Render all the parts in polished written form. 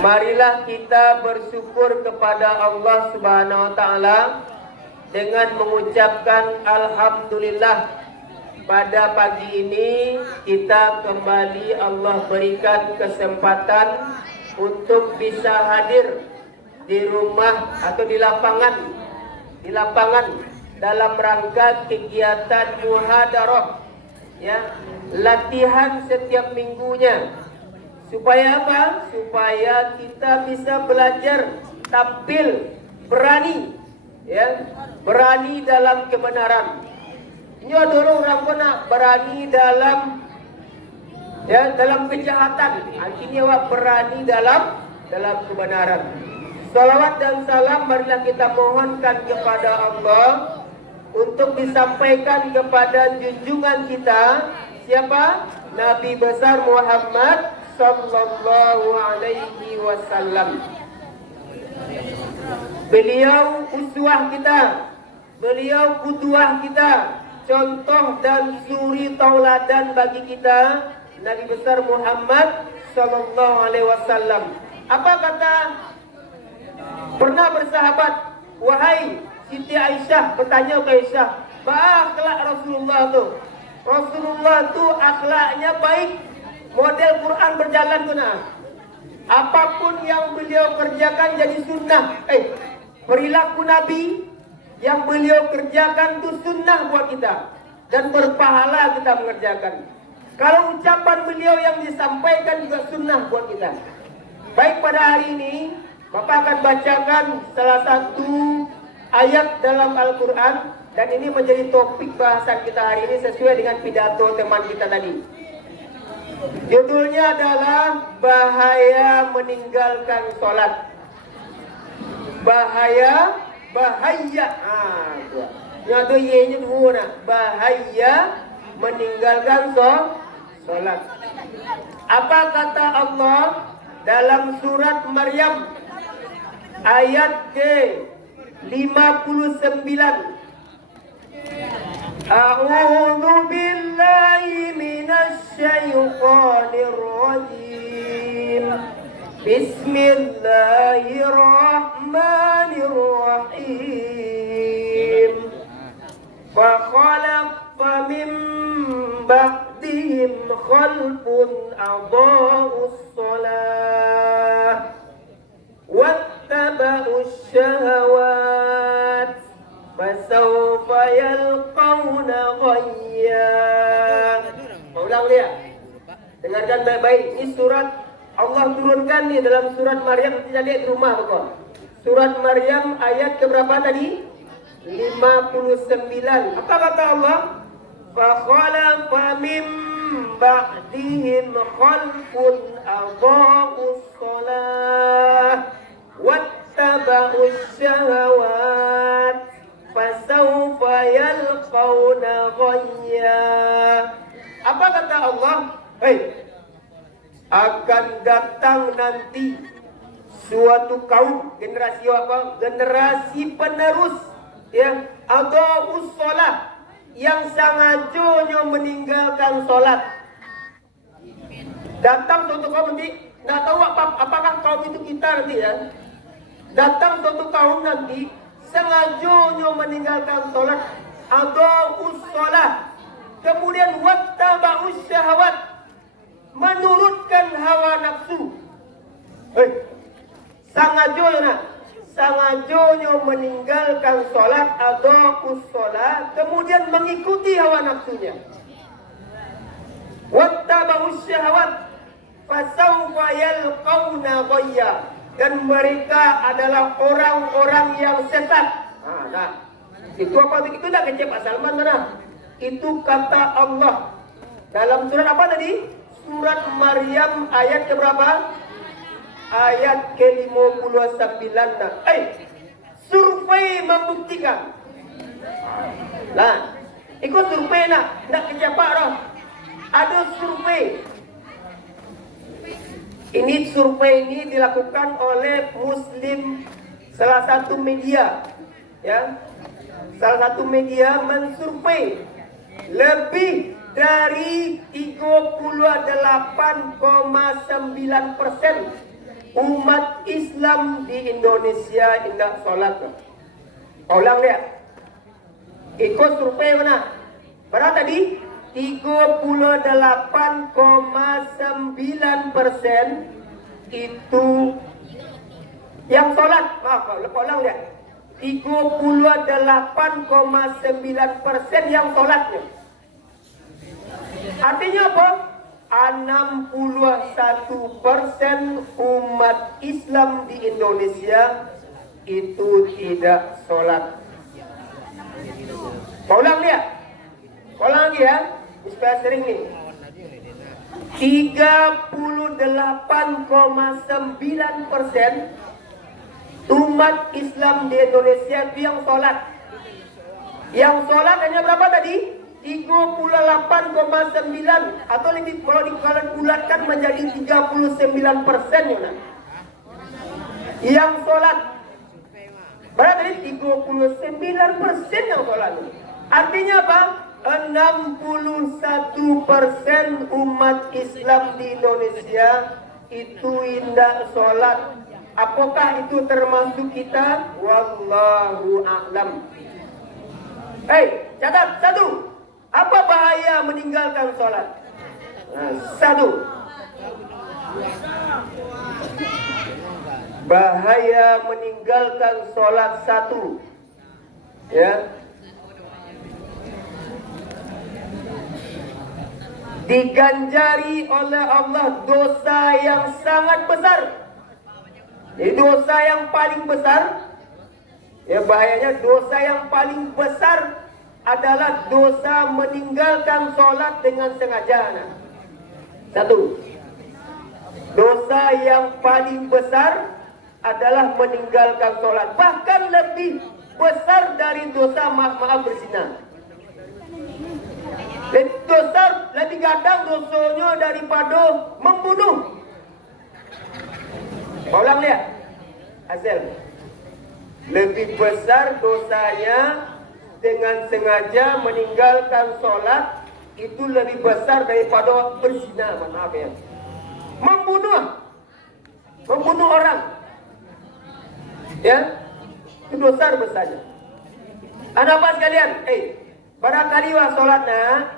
Marilah kita bersyukur kepada Allah Subhanahu wa taala dengan mengucapkan alhamdulillah. Pada pagi ini kita kembali Allah berikan kesempatan untuk bisa hadir di rumah atau di lapangan dalam rangka kegiatan muhadarah, ya, latihan setiap minggunya. Supaya apa? Supaya kita bisa belajar tampil berani, ya, berani dalam kebenaran. Ini dulu orang pernah berani dalam, ya, dalam kejahatan. Artinya wah berani dalam kebenaran. Salawat dan salam marilah kita mohonkan kepada Allah untuk disampaikan kepada junjungan kita, siapa? Nabi besar Muhammad sallallahu alaihi wasallam. Beliau uswah kita, beliau qudwah kita, contoh dan suri tauladan bagi kita, Nabi besar Muhammad sallallahu alaihi wasallam. Apa kata? Pernah bersahabat, wahai Siti Aisyah, bertanya ke Aisyah, bah akhlak Rasulullah tu. Rasulullah tu akhlaknya baik, model Quran berjalan guna. Apapun yang beliau kerjakan jadi sunnah. Perilaku Nabi yang beliau kerjakan itu sunnah buat kita dan berpahala kita mengerjakan. Kalau ucapan beliau yang disampaikan juga sunnah buat kita. Baik, pada hari ini Bapak akan bacakan salah satu ayat dalam Al-Quran, dan ini menjadi topik bahasan kita hari ini sesuai dengan pidato teman kita tadi. Judulnya adalah bahaya meninggalkan sholat. Bahaya. Yang tu ye-nya dua nak. Bahaya meninggalkan sholat. Apa kata Allah dalam surat Maryam ayat ke-59? A'udzu billahi minasy syaithanir rajim. Bismillahirrahmanirrahim. Fa khalaqa min ba'dihim khalfun adha'us shalah wattaba'us syahawat fasawfa yalqawna ghayya. Ulang dia. Dengarkan baik-baik. Ini surat Allah turunkan nih dalam surat Maryam. Kita lihat di rumah pokok. Surat Maryam ayat keberapa tadi? 59. Apa kata Allah? Fa khalafa min ba'dihim khalfun adha'us shalah wattaba'us syahawat fasawfa yalqawna ghayya. Apa kata Allah? Akan datang nanti suatu kaum, generasi apa? Generasi penerus, ya, adha'us shalah, yang sengaja meninggalkan sholat. Datang suatu kaum nanti, nggak tahu apakah kaum itu kita nanti, ya. Datang suatu kaum nanti sengaja meninggalkan sholat, adha'us shalah, kemudian wattaba'us syahawat, menurutkan hawa nafsu. Sengaja meninggalkan sholat, adha'us shalah, kemudian mengikuti hawa nafsunya. Wattaba'us syahawat fasawfa yalqawna ghayya, dan mereka adalah orang-orang yang sesat. Itu apa itu? Itu tak kecep Pak Salman mana? Itu kata Allah dalam surat apa tadi? Surat Maryam ayat ke berapa? Ayat ke-59. Survei membuktikan. Lah, ikut survei nak kecapak dah. Ada survei. Ini survei ini dilakukan oleh Muslim, salah satu media, ya. Salah satu media mensurvei lebih dari 38,9% umat Islam di Indonesia tidak sholat. Ulang dia. Ikut survei mana? Berapa tadi? 38,9% itu yang sholat. Maaf, ulang dia. 38,9% yang sholatnya. Artinya apa? 61% umat Islam di Indonesia itu tidak sholat. Ulang dia. Ulang lagi ya. Supaya sering nih. 38,9% umat Islam di Indonesia itu yang sholat. Yang sholat hanya berapa tadi? 38,9 atau lebih kalau dibulatkan menjadi 39% ya. Yang sholat. Berapa tadi? 39% yang sholat. Artinya apa? 61% umat Islam di Indonesia itu tidak sholat. Apakah itu termasuk kita? Wallahu a'lam. Hei, catat satu. Apa bahaya meninggalkan sholat? Nah, satu. Bahaya meninggalkan sholat satu. Ya. Diganjari oleh Allah dosa yang sangat besar. Ini dosa yang paling besar. Ya, bahayanya dosa yang paling besar adalah dosa meninggalkan sholat dengan sengaja. Satu. Dosa yang paling besar adalah meninggalkan sholat. Bahkan lebih besar dari dosa maaf berzina. Dosa lebih gadang dosanya daripada membunuh. Ulang lihat hasil. Lebih besar dosanya dengan sengaja meninggalkan sholat itu lebih besar daripada berzina. Maaf ya. Membunuh orang. Ya, itu dosa besarnya. Anak-anak sekalian, barangkali sholatnya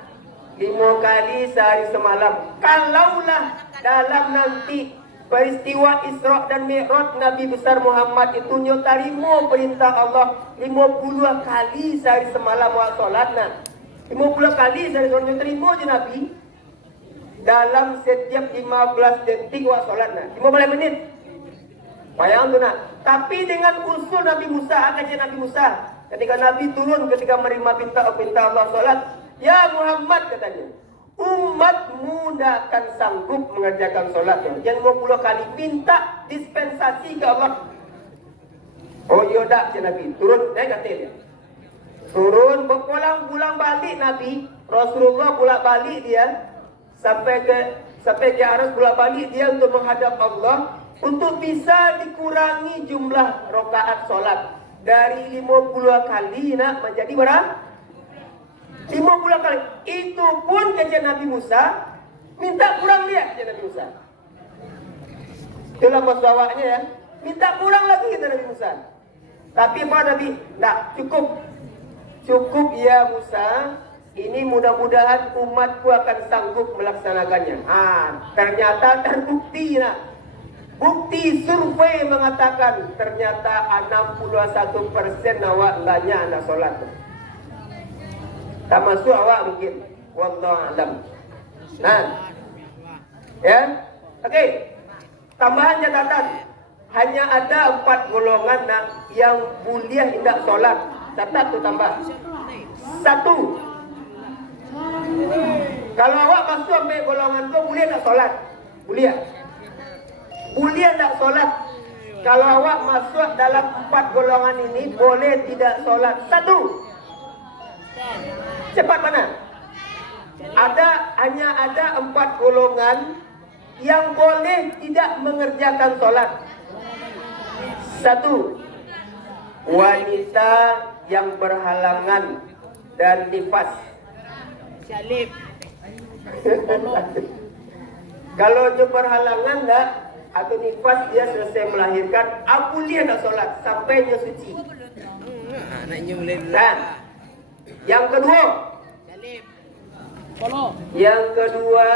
5 kali sehari semalam. Kalaulah dalam nanti peristiwa Isra dan Mi'raj Nabi besar Muhammad itu terima perintah Allah 50 kali sehari semalam wa sholatna. 50 kali sehari semalam terima je Nabi dalam setiap 15 detik wa sholatna. 15 menit. Bayang tu nak. Tapi dengan usul Nabi Musa, kajian Nabi Musa, ketika Nabi turun ketika menerima perintah Allah sholat, ya Muhammad katanya, umatmu tidak akan sanggup mengerjakan sholat. Yang 50 kali minta dispensasi ke Allah. Oh iya dak Nabi turun, kata dia. Turun berpulang balik Nabi Rasulullah pulak balik dia sampai ke arah pulak balik dia untuk menghadap Allah untuk bisa dikurangi jumlah rakaat sholat dari 50 kali menjadi berapa? 50 kali. Itu pun kajian Nabi Musa minta kurang dia kajian Nabi Musa. Itulah maksudnya ya. Minta kurang lagi kata Nabi Musa. Tapi apa Nabi? Tak cukup. Cukup ya Musa. Ini mudah-mudahan umatku akan sanggup melaksanakannya. Ternyata terbukti nak. Bukti survei mengatakan ternyata 61% awak lanya anak solat. Tak masuk awak mungkin. Wallahu a'lam. Nah. Ya. Okey. Tambahan catatan. Hanya ada 4 golongan yang boleh tidak solat. Catat tu tambah. 1. Kalau awak masuk sampai golongan tu boleh tak solat? Boleh. Boleh tak solat? Kalau awak masuk dalam 4 golongan ini boleh tidak solat. 1. Cepat mana? Hanya ada 4 golongan yang boleh tidak mengerjakan solat. 1. Wanita yang berhalangan dan nifas. Kalau itu berhalangan dah atau nifas dia selesai melahirkan, aku dia nak solat sampai dia suci. Anaknya mulai Dan yang kedua, yang kedua,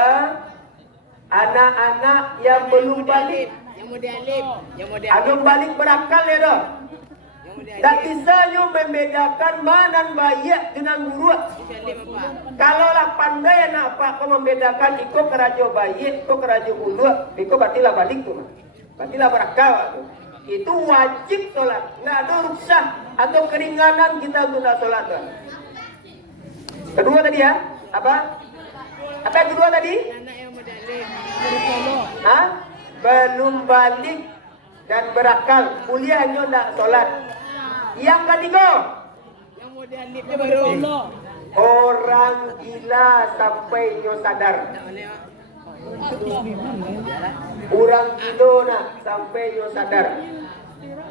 anak-anak yang belum balik, yang model alif, yang model belum balik berakal ya dah. Tak bisa you membedakan mana bayi dengan buruk. Kalaulah pandai nak apa kau membedakan ikut kerajo bayi, ikut kerajo buruk, ikut batilah balik tu, batilah berakal tu. Itu wajib solat, nggak ada ruksah atau keringanan kita untuk nak solat tu. Kedua tadi ya, apa? Apa yang kedua tadi? anak yang model alif, Hah? Belum balik dan berakal, kuliahnya nak solat. Yang ketiga, yang model alif dia baru. orang gila sampai nyo sadar. Orang kilo nak sampai nyo sadar.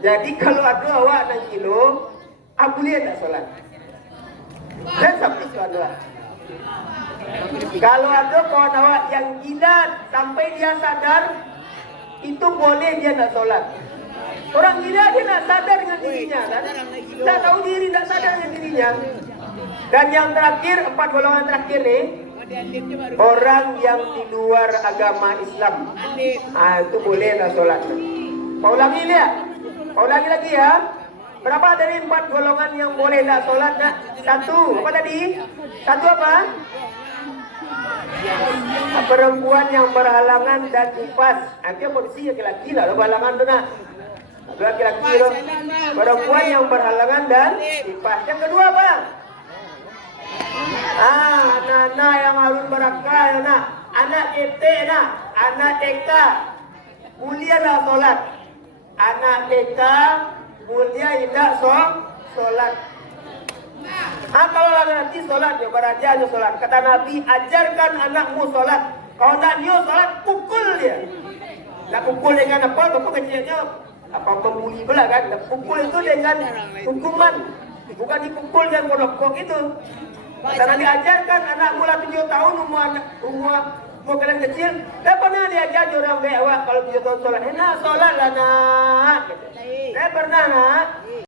Jadi kalau ada awak nak kilo, aku lihat tak solat. Dan sampai solat. Kalau ada kawan awak yang gila sampai dia sadar, itu boleh dia nak solat. Orang gila dia nak sadar dengan dirinya kan? Tak tahu diri, tak sadar dengan dirinya. Dan yang terakhir, 4 golongan terakhir ni, orang yang di luar agama Islam. Itu boleh nak solat. Mau ulangi lihat? Mau ulangi lagi ya? Berapa dari 4 golongan yang boleh nak solat? Satu, apa tadi? Satu apa? Perempuan yang berhalangan dan nifas. Nanti posisinya laki-laki lah, berhalangan tu nak. Laki-laki tu. Perempuan yang berhalangan dan nifas. Yang kedua apa? Anak-anak yang harus berakal nak. Anak TT nak. Anak TK. Mulialah solat. Anak TK mulia tidak solat. Kalau nanti solat dia beraja aja solat. Kata Nabi, ajarkan anakmu solat. Kalau nak dia solat, pukul dia. Nak pukul dengan apa? Apa kecilnya? Apa pembuli pula kan? Pukul itu dengan hukuman. Bukan dipukul dengan kodok itu. Kata Nabi, ajarkan anakmu lah 7 tahun umur kalian kecil. Dah pernah diajar orang baik awak kalau 7 tahun solat. Nak solat lah nak. Dah pernah nak.